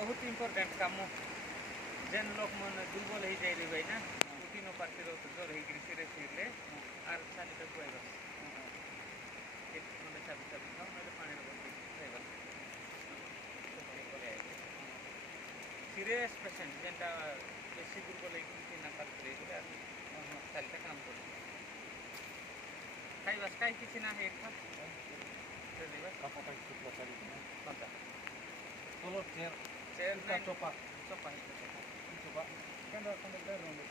बहुत इंपोर्टेंट काम जेन लोक मन दुर्बल हो जाए भाई ना उठी न पार्टी रो जोर ही गिरी सिरे सिरले आर सानी तक होएगा एक मतलब चाबी चाबी खाओ ना पानी रो होएगा सीरियस पेशेंट जेनटा बेसी दुर्बल हो गिरी ना पार्टी रे बोले चलते काम कर खाई बस काई किसी ना है एक था चलिए बस कपा का कितना चली पता चलो चेयर चेयर का नहीं चोपा चोपा चोपा कंडा कंडा कर रहा हूं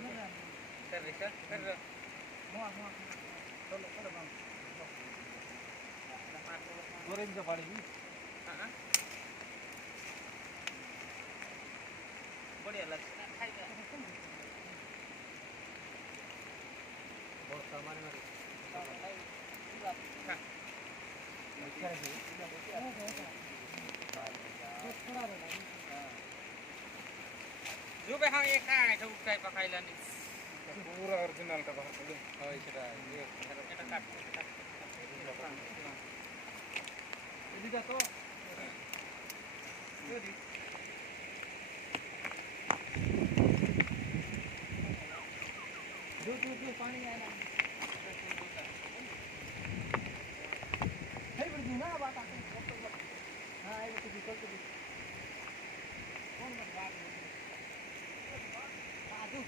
कर रही सर कर मुआ चलो चलो बम गोरेंज का पानी भी हां बढ़िया लगता है खाई बहुत सामान में जो बे हाँ ये काय तो काय पकाइला नि पूरा ओरिजिनल का बाहर खोले हां इसेटा ये এটা কাট এদিকে তো যদি दो पानी आया ना है बड़ी ना बात आते हां आई तो निकल के कौन बात आजू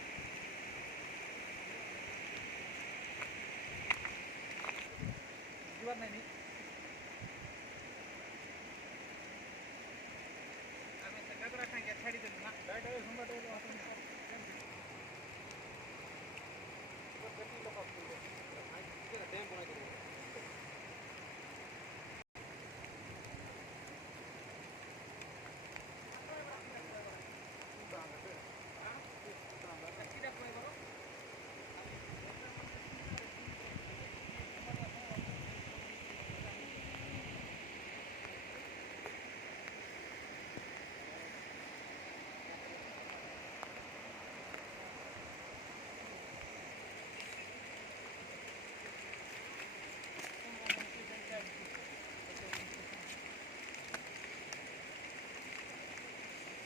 जीवन नहीं हमें सगळं खांगे छाडी दे ना डायरेक्ट संबट वाटून गति लोक असतो तिथे डॅम बनायचं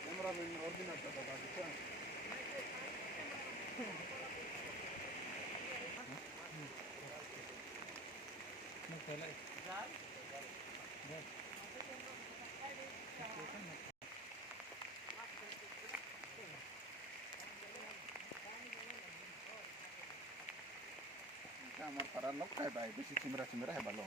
कैमरामैन ओरिजिनल का बता दीजिए मैं पहले हमारे पारा लोग है भाई बेसी चिमरा चिमरा है बालो